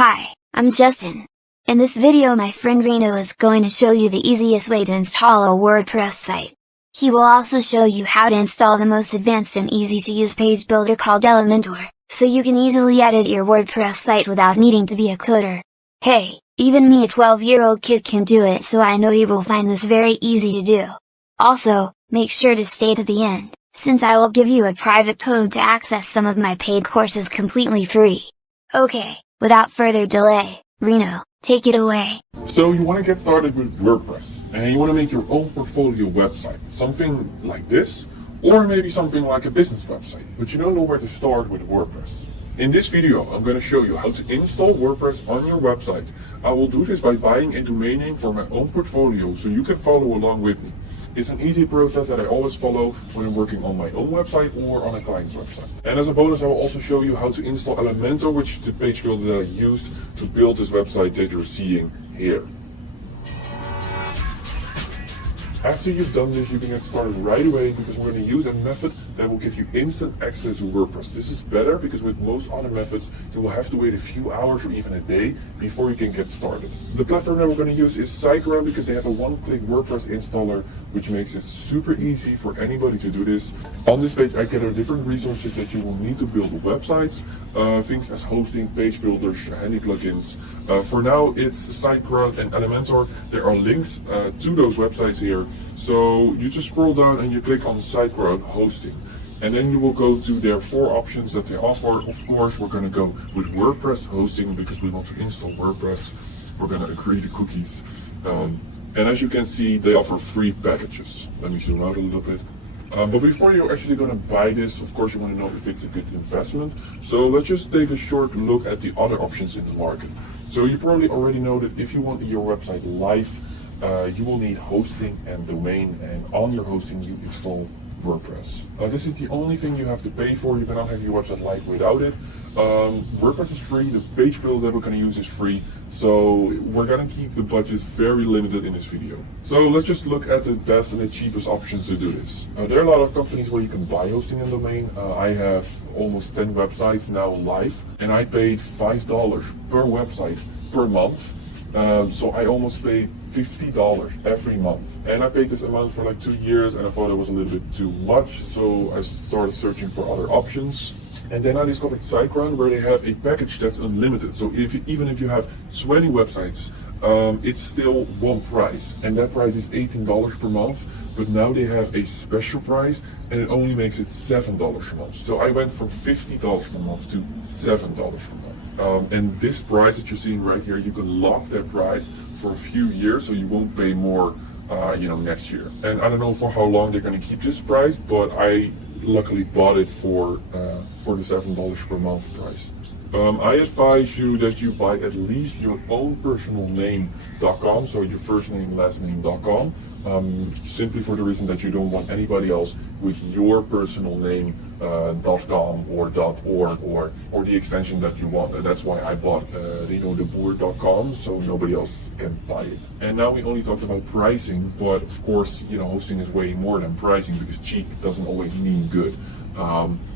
Hi, I'm Justin. In this video my friend Reno is going to show you the easiest way to install a WordPress site. He will also show you how to install the most advanced and easy to use page builder called Elementor, so you can easily edit your WordPress site without needing to be a coder. Hey, even me, a 12-year-old kid, can do it, so I know he will find this very easy to do. Also, make sure to stay to the end, since I will give you a private code to access some of my paid courses completely free. Okay, without further delay, Reno, take it away. So you want to get started with WordPress, and you want to make your own portfolio website, something like this, or maybe something like a business website, but you don't know where to start with WordPress. In this video, I'm going to show you how to install WordPress on your website. I will do this by buying a domain name for my own portfolio, so you can follow along with me. It's an easy process that I always follow when I'm working on my own website or on a client's website. And as a bonus, I will also show you how to install Elementor, which is the page builder that I used to build this website that you're seeing here. After you've done this, you can get started right away, because we're going to use a method that will give you instant access to WordPress. This is better because with most other methods, you will have to wait a few hours or even a day before you can get started. The platform that we're going to use is SiteGround, because they have a one-click WordPress installer, which makes it super easy for anybody to do this. On this page, I gather different resources that you will need to build websites, things as hosting, page builders, handy plugins. For now, it's SiteGround and Elementor. There are links to those websites here. So you just scroll down and you click on SiteGround hosting, and then you will go to their 4 options that they offer. Of course, we're going to go with WordPress hosting because we want to install WordPress. We're going to agree to cookies. And as you can see, they offer free packages. Let me zoom out a little bit. But before you're actually going to buy this, of course, you want to know if it's a good investment. So let's just take a short look at the other options in the market. So you probably already know that if you want your website live, you will need hosting and domain, and on your hosting you install WordPress. This is the only thing you have to pay for. You cannot have your website live without it. WordPress is free, the page builder that we're going to use is free, so we're going to keep the budgets very limited in this video. So let's just look at the best and the cheapest options to do this. There are a lot of companies where you can buy hosting and domain. I have almost 10 websites now live, and I paid $5 per website per month. So I almost paid $50 every month, and I paid this amount for like 2 years, and I thought it was a little bit too much, so I started searching for other options. And then I discovered SiteGround, where they have a package that's unlimited. So even if you have 20 websites, it's still one price, and that price is $18 per month. But now they have a special price, and it only makes it $7 per month. So I went from $50 per month to $7 per month. And this price that you're seeing right here, you can lock that price for a few years, so you won't pay more, next year. And I don't know for how long they're going to keep this price, but I luckily bought it for the $7 per month price. I advise you that you buy at least your own personal name.com, so your first name, last name.com, simply for the reason that you don't want anybody else with your personal name .com or .org or the extension that you want. That's why I bought renodeboer.com, so nobody else can buy it. And now we only talked about pricing, but of course, hosting is way more than pricing, because cheap doesn't always mean good.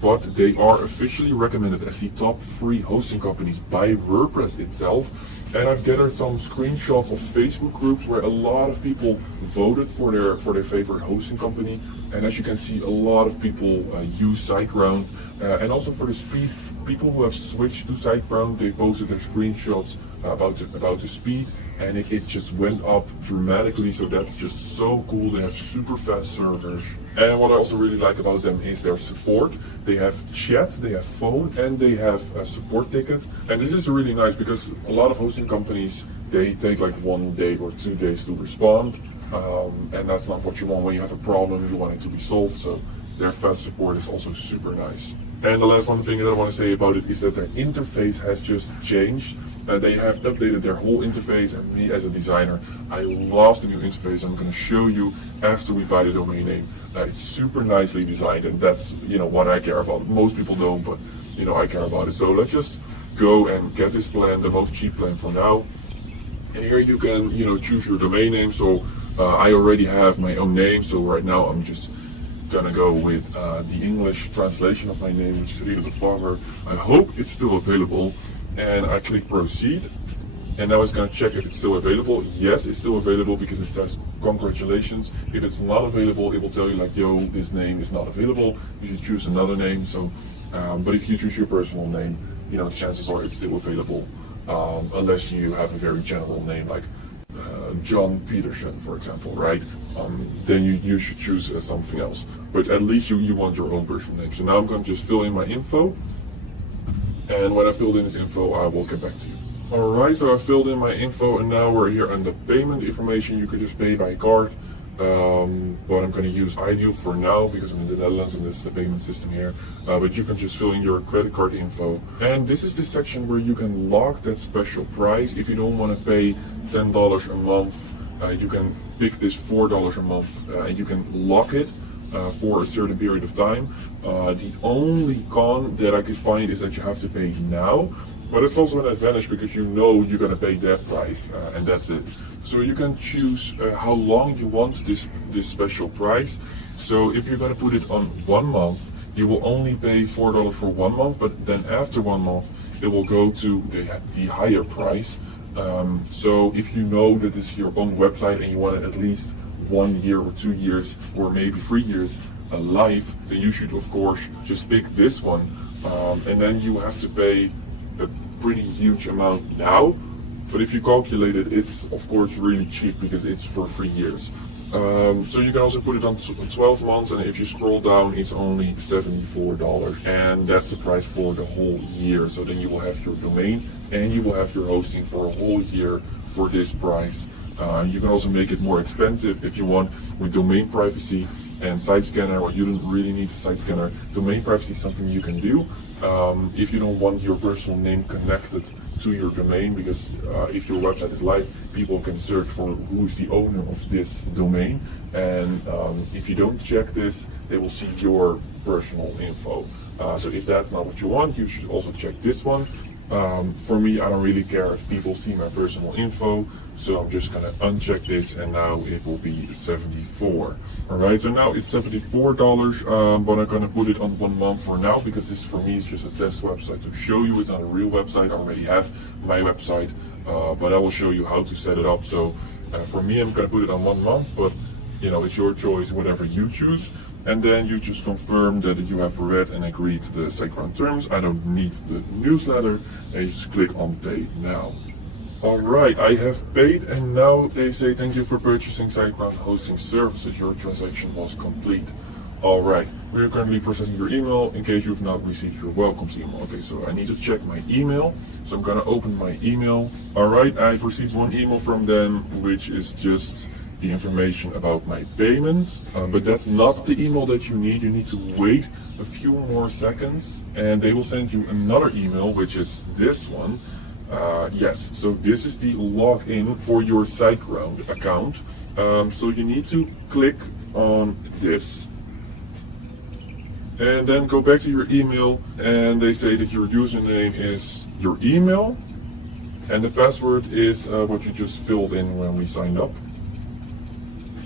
But they are officially recommended as the top free hosting companies by WordPress itself. And I've gathered some screenshots of Facebook groups where a lot of people voted for their favorite hosting company. And as you can see, a lot of people use SiteGround. And also for the speed, people who have switched to SiteGround, they posted their screenshots about the speed, and it just went up dramatically. So that's just so cool. They have super fast servers. And what I also really like about them is their support. They have chat, they have phone, and they have support tickets. And this is really nice, because a lot of hosting companies, they take like 1 day or 2 days to respond. And that's not what you want. When you have a problem, you want it to be solved. So their fast support is also super nice. And the last one thing that I want to say about it is that their interface has just changed. They have updated their whole interface, and me as a designer, I love the new interface. I'm going to show you after we buy the domain name. It's super nicely designed, and that's what I care about. Most people don't, but I care about it. So let's just go and get this plan, the most cheap plan for now. And here you can choose your domain name. So I already have my own name, so right now I'm just gonna go with the English translation of my name, which is Reno the Farmer. I hope it's still available. and I click proceed. And now it's going to check if it's still available. Yes, it's still available because it says congratulations. If it's not available, it will tell you like, yo, this name is not available. You should choose another name. So, but if you choose your personal name, you know, chances are it's still available, unless you have a very general name like John Peterson, for example, right? Then you should choose something else. But at least you want your own personal name. So now I'm going to just fill in my info. And when I filled in this info, I will get back to you. Alright, so I filled in my info and now we're here on the payment information. You could just pay by card, but I'm going to use Ideal for now because I'm in the Netherlands and this is the payment system here. But you can just fill in your credit card info. And this is the section where you can lock that special price. If you don't want to pay $10 a month, you can pick this $4 a month and you can lock it for a certain period of time. The only con that I could find is that you have to pay now. But it's also an advantage because you know you're going to pay that price and that's it. So you can choose how long you want this special price. So if you're going to put it on 1 month, you will only pay $4 for 1 month, but then after 1 month, it will go to the higher price. So if you know that this is your own website and you want it at least 1 year or 2 years or maybe 3 years live, then you should of course just pick this one. And then you have to pay a pretty huge amount now, but if you calculate it, it's of course really cheap because it's for 3 years. So you can also put it on 12 months, and if you scroll down, it's only $74, and that's the price for the whole year. So then you will have your domain and you will have your hosting for a whole year for this price. You can also make it more expensive if you want with domain privacy and site scanner, or you don't really need a site scanner. Domain privacy is something you can do if you don't want your personal name connected to your domain, because if your website is live, people can search for who is the owner of this domain, and if you don't check this, they will see your personal info. So if that's not what you want, you should also check this one. For me, I don't really care if people see my personal info, so I'm just gonna uncheck this, and now it will be 74. Alright, so now it's $74, but I'm gonna put it on 1 month for now, because this for me is just a test website to show you. It's not a real website. I already have my website, but I will show you how to set it up. So for me, I'm gonna put it on 1 month, but you know, it's your choice, whatever you choose. And then you just confirm that you have read and agreed to the SiteGround terms. I don't need the newsletter, and you just click on pay now. Alright, I have paid, and now they say thank you for purchasing SiteGround hosting services. Your transaction was complete. Alright, we are currently processing your email in case you've not received your welcomes email. Okay, so I need to check my email. So I'm gonna open my email. Alright, I've received 1 email from them, which is just the information about my payment, but that's not the email that you need. You need to wait a few more seconds and they will send you another email, which is this one. Yes, so this is the login for your SiteGround account. So you need to click on this and then go back to your email, and they say that your username is your email and the password is what you just filled in when we signed up.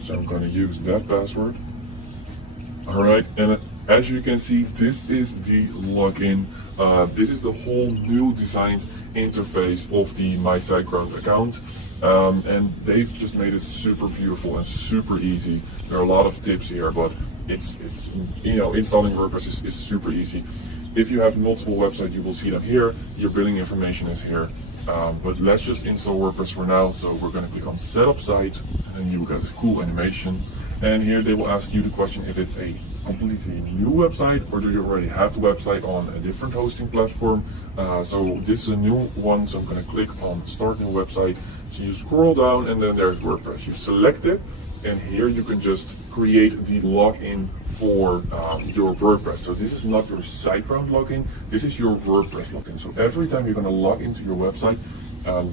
So I'm going to use that password. Alright, and as you can see, this is the login. This is the whole new designed interface of the My SiteGround account. And they've just made it super beautiful and super easy. There are a lot of tips here, but it's you know, installing WordPress is super easy. If you have multiple websites, you will see them here. Your billing information is here. But let's just install WordPress for now. So we're going to click on Setup Site, and you will get this cool animation. And here they will ask you the question if it's a completely new website or do you already have the website on a different hosting platform. So this is a new one, so I'm going to click on Start New Website. So you scroll down and then there's WordPress. You select it, and here you can just create the login for your WordPress. So this is not your SiteGround login, this is your WordPress login. So every time you're going to log into your website,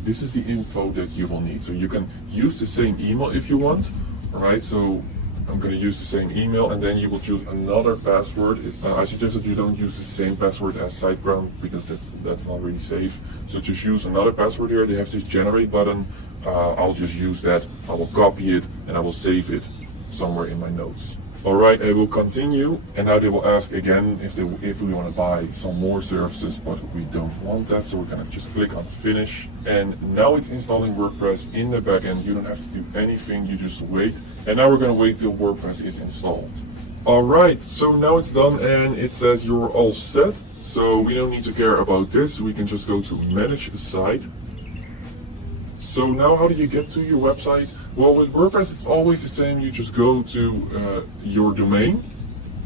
this is the info that you will need. So you can use the same email if you want. Alright, so I'm going to use the same email, and then you will choose another password. I suggest that you don't use the same password as SiteGround because that's not really safe. So just use another password here. They have this generate button. I'll just use that. I will copy it and I will save it somewhere in my notes. Alright, I will continue, and now they will ask again if we want to buy some more services, but we don't want that, so we're gonna just click on finish. And now it's installing WordPress in the backend. You don't have to do anything, you just wait. And now we're gonna wait till WordPress is installed. Alright, so now it's done and it says you're all set. So we don't need to care about this. We can just go to manage a site. So now how do you get to your website? Well, with WordPress, it's always the same. You just go to your domain,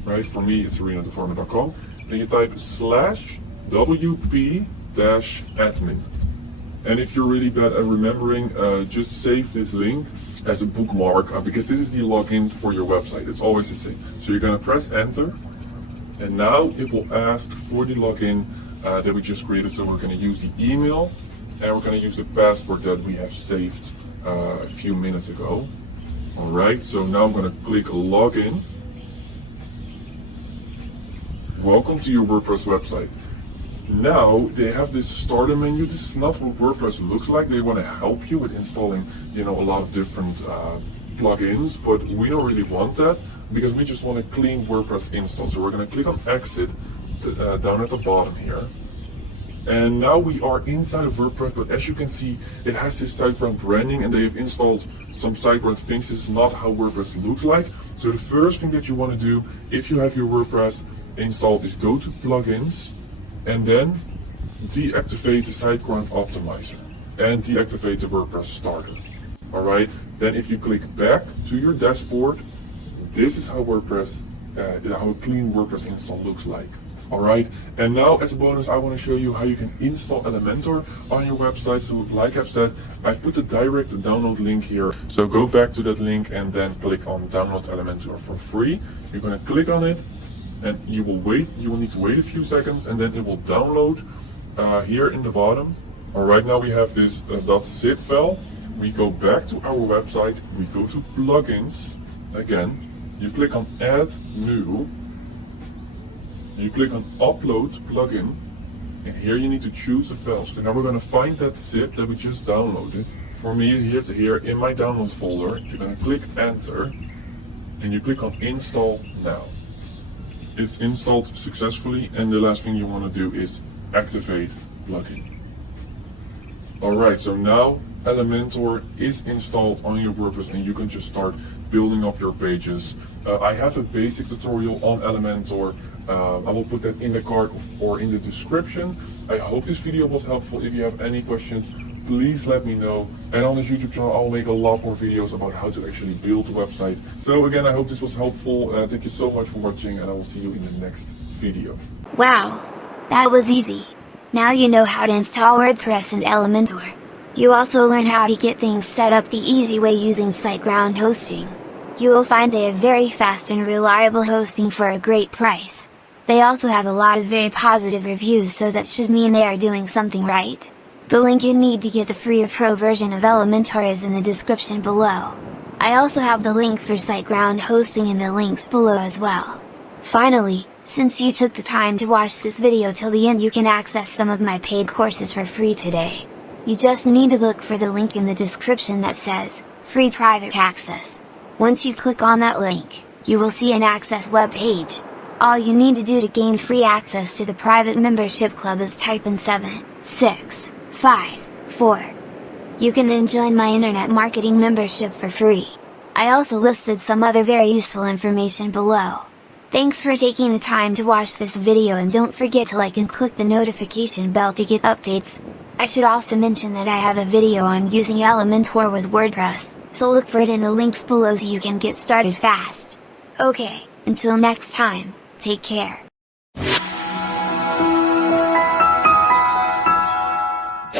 right? For me, it's arenadeformer.com. Then you type /wp-admin. And if you're really bad at remembering, just save this link as a bookmark because this is the login for your website. It's always the same. So you're gonna press enter, and now it will ask for the login that we just created. So we're gonna use the email, and we're gonna use the password that we have saved a few minutes ago. Alright, so now I'm gonna click login. Welcome to your WordPress website. Now they have this starter menu. This is not what WordPress looks like. They want to help you with installing, a lot of different plugins, but we don't really want that because we just want a clean WordPress install. So we're going to click on exit down at the bottom here. And now we are inside of WordPress, but as you can see, it has this SiteGround branding and they've installed some SiteGround things. This is not how WordPress looks like. So the first thing that you want to do if you have your WordPress installed is go to plugins and then deactivate the SiteGround optimizer and deactivate the WordPress starter. Alright, then if you click back to your dashboard, this is how WordPress, how a clean WordPress install looks like. Alright, and now as a bonus I want to show you how you can install Elementor on your website. So like I've said, I've put the direct download link here. So go back to that link and then click on download Elementor for free. You're going to click on it and you will need to wait a few seconds and then it will download here in the bottom. Alright, now we have this .zip file. We go back to our website, we go to plugins again, you click on add new. You click on upload plugin, and here you need to choose the file. So now we're going to find that zip that we just downloaded. For me, it's here in my downloads folder. You're going to click enter, and you click on install now. It's installed successfully, and the last thing you want to do is activate plugin. Alright, so now Elementor is installed on your WordPress and you can just start building up your pages. I have a basic tutorial on Elementor. I will put that in the card or in the description. I hope this video was helpful. If you have any questions, please let me know. And on this YouTube channel, I'll make a lot more videos about how to actually build a website. So again, I hope this was helpful. Thank you so much for watching, and I will see you in the next video. Wow, that was easy. Now you know how to install WordPress and Elementor. You also learn how to get things set up the easy way using SiteGround hosting. You will find they have very fast and reliable hosting for a great price. They also have a lot of very positive reviews, so that should mean they are doing something right. The link you need to get the free or pro version of Elementor is in the description below. I also have the link for SiteGround hosting in the links below as well. Finally, since you took the time to watch this video till the end, you can access some of my paid courses for free today. You just need to look for the link in the description that says, Free Private Access. Once you click on that link, you will see an access web page. All you need to do to gain free access to the private membership club is type in 765 You can then join my internet marketing membership for free. I also listed some other very useful information below. Thanks for taking the time to watch this video, and don't forget to like and click the notification bell to get updates. I should also mention that I have a video on using Elementor with WordPress, so look for it in the links below so you can get started fast. Okay, until next time, take care.